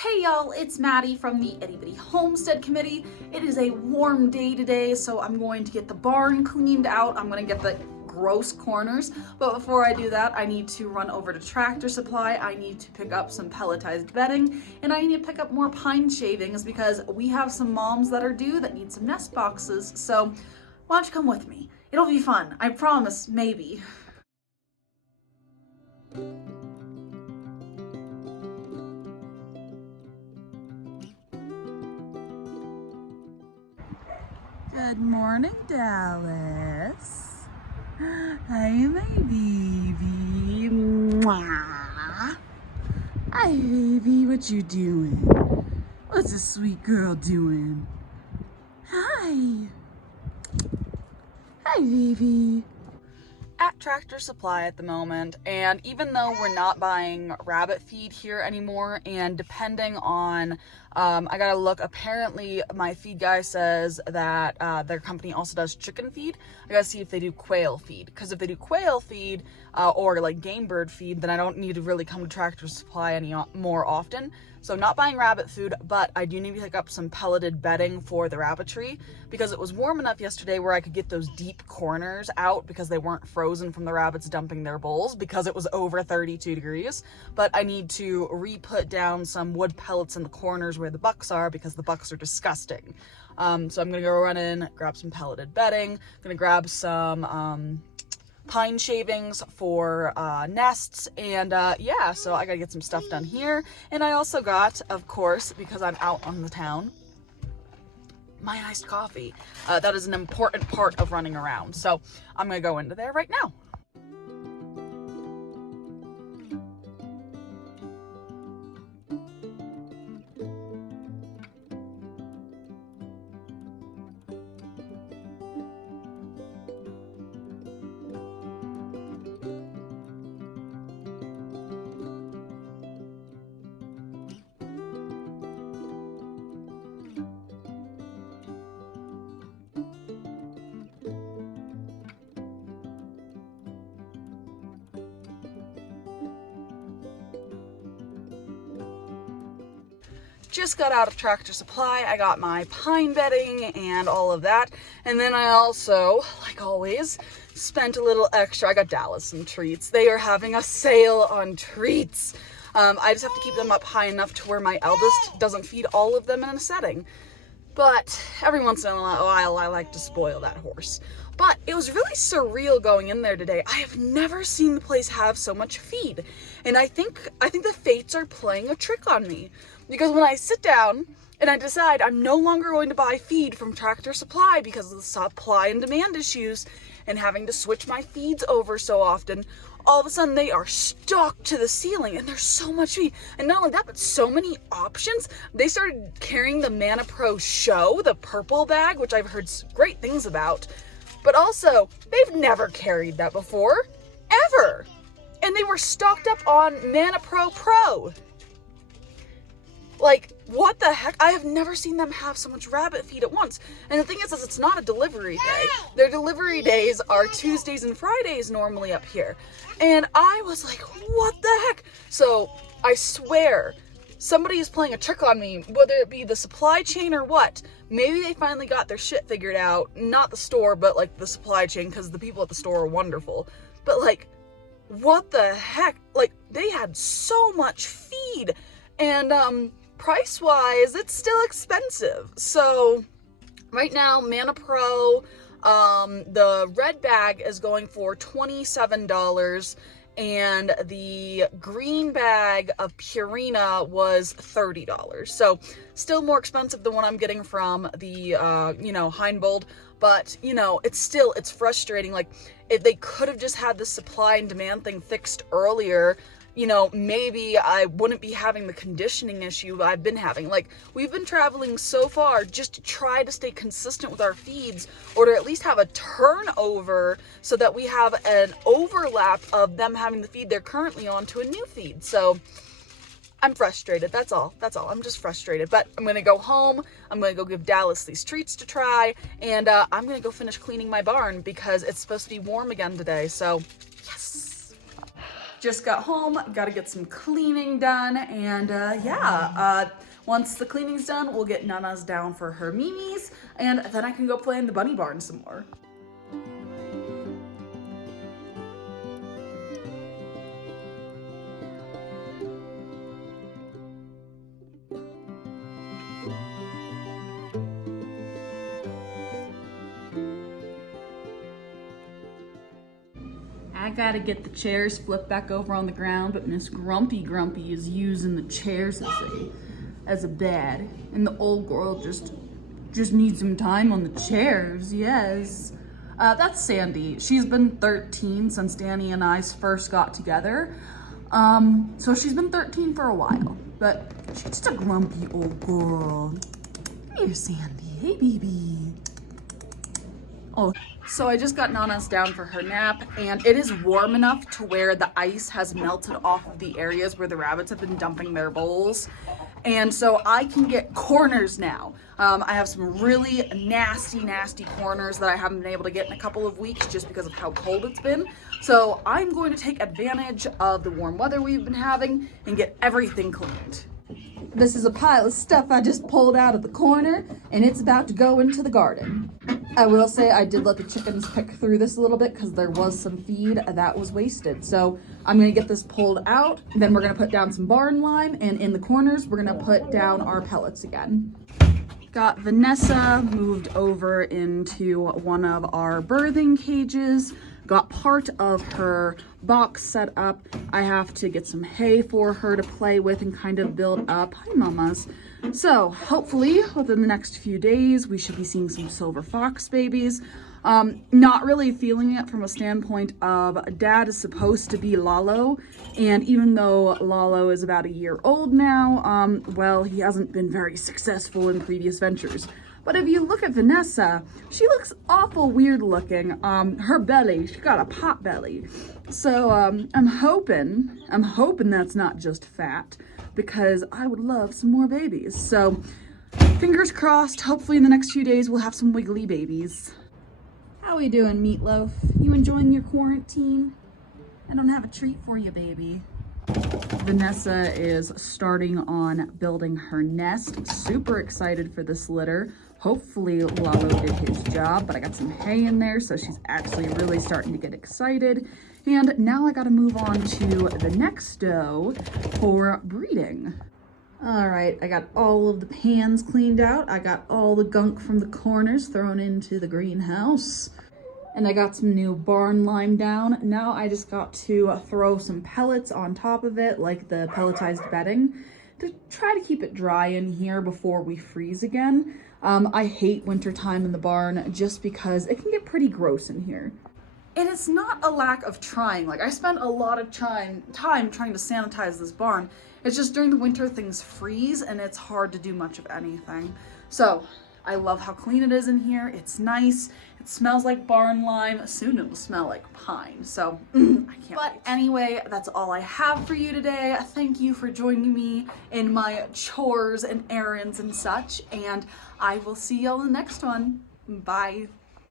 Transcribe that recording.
Hey y'all, it's Maddie from the Itty Bitty Homestead Committee. It is a warm day today, so I'm going to get the barn cleaned out. I'm going to get the gross corners, but before I do that, I need to run over to Tractor Supply. I need to pick up some pelletized bedding, and I need to pick up more pine shavings because we have some moms that are due that need some nest boxes, so why don't you come with me? It'll be fun, I promise, maybe. Good morning, Dallas. Hi, my baby. Mwah. Hi, baby. What you doing? What's a sweet girl doing? Hi. Hi, baby. At Tractor Supply at the moment, and even though we're not buying rabbit feed here anymore, and depending on I gotta look, apparently my feed guy says that their company also does chicken feed. I gotta see if they do quail feed, because if they do quail feed or like game bird feed, then I don't need to really come to Tractor Supply any more often. So not buying rabbit food, but I do need to pick up some pelleted bedding for the rabbitry because it was warm enough yesterday where I could get those deep corners out because they weren't frozen from the rabbits dumping their bowls because it was over 32 degrees. But I need to re-put down some wood pellets in the corners where the bucks are because the bucks are disgusting. So I'm gonna go run in, grab some pelleted bedding, gonna grab some pine shavings for nests, and yeah, so I gotta get some stuff done here. And I also got, of course, because I'm out on the town, my iced coffee. That is an important part of running around, so I'm gonna go into there right now. Just got out of Tractor Supply. I got my pine bedding and all of that. And then I also, like always, spent a little extra. I got Dallas some treats. They are having a sale on treats. I just have to keep them up high enough to where my eldest doesn't feed all of them in a setting. But every once in a while, I like to spoil that horse. But it was really surreal going in there today. I have never seen the place have so much feed. And I think the fates are playing a trick on me. Because when I sit down and I decide I'm no longer going to buy feed from Tractor Supply because of the supply and demand issues and having to switch my feeds over so often, all of a sudden they are stocked to the ceiling and there's so much feed. And not only that, but so many options. They started carrying the Mana Pro Show, the purple bag, which I've heard great things about. But also, they've never carried that before, ever. And they were stocked up on Mana Pro Pro. Like, what the heck? I have never seen them have so much rabbit feed at once. And the thing is it's not a delivery day. Their delivery days are Tuesdays and Fridays normally up here. And I was like, what the heck? So, I swear, somebody is playing a trick on me, whether it be the supply chain or what. Maybe they finally got their shit figured out. Not the store, but like the supply chain, because the people at the store are wonderful. But like, what the heck? Like, they had so much feed. And, price-wise, it's still expensive. So, right now, Mana Pro, the red bag is going for $27, and the green bag of Purina was $30. So, still more expensive than what I'm getting from the, Heinbold. But, it's frustrating. Like, if they could have just had the supply and demand thing fixed earlier, maybe I wouldn't be having the conditioning issue I've been having. Like, we've been traveling so far just to try to stay consistent with our feeds, or to at least have a turnover so that we have an overlap of them having the feed they're currently on to a new feed. So I'm frustrated. That's all. I'm just frustrated. But I'm going to go home. I'm going to go give Dallas these treats to try. And I'm going to go finish cleaning my barn because it's supposed to be warm again today. So, yes. just got home, gotta get some cleaning done, and once the cleaning's done, we'll get Nana's down for her Mimi's, and then I can go play in the bunny barn some more. I gotta get the chairs flipped back over on the ground, but Miss Grumpy is using the chairs as a bed, and the old girl just needs some time on the chairs. Yes, that's Sandy. She's been 13 since Danny and I first got together. So she's been 13 for a while, but she's just a grumpy old girl. Come here, Sandy. Hey, baby. Oh. So I just got Nana's down for her nap, and it is warm enough to where the ice has melted off of the areas where the rabbits have been dumping their bowls. And so I can get corners now. I have some really nasty corners that I haven't been able to get in a couple of weeks just because of how cold it's been. So I'm going to take advantage of the warm weather we've been having and get everything cleaned. This is a pile of stuff I just pulled out of the corner, and it's about to go into the garden. I will say I did let the chickens pick through this a little bit because there was some feed that was wasted. So I'm going to get this pulled out. Then we're going to put down some barn lime, and in the corners, we're going to put down our pellets again. Got Vanessa moved over into one of our birthing cages. Got part of her box set up. I have to get some hay for her to play with and kind of build up. Hi, mamas. So hopefully within the next few days, we should be seeing some silver fox babies. Not really feeling it from a standpoint of Dad is supposed to be Lalo. And even though Lalo is about a year old now, well, he hasn't been very successful in previous ventures. But if you look at Vanessa, she looks awful weird looking. Her belly, she got a pot belly. So I'm hoping that's not just fat, because I would love some more babies. So fingers crossed, hopefully in the next few days we'll have some wiggly babies. How we doing, Meatloaf? You enjoying your quarantine? I don't have a treat for you, baby. Vanessa is starting on building her nest. Super excited for this litter. Hopefully Lalo did his job, but I got some hay in there, so she's actually really starting to get excited. And now I gotta move on to the next doe for breeding. All right, I got all of the pans cleaned out. I got all the gunk from the corners thrown into the greenhouse. And I got some new barn lime down. Now I just got to throw some pellets on top of it, like the pelletized bedding, to try to keep it dry in here before we freeze again. I hate wintertime in the barn just because it can get pretty gross in here. And it's not a lack of trying. Like, I spent a lot of time trying to sanitize this barn. It's just during the winter things freeze and it's hard to do much of anything. So I love how clean it is in here. It's nice. It smells like barn lime. Soon it will smell like pine. So I can't wait. Anyway, that's all I have for you today. Thank you for joining me in my chores and errands and such. And I will see y'all in the next one. Bye.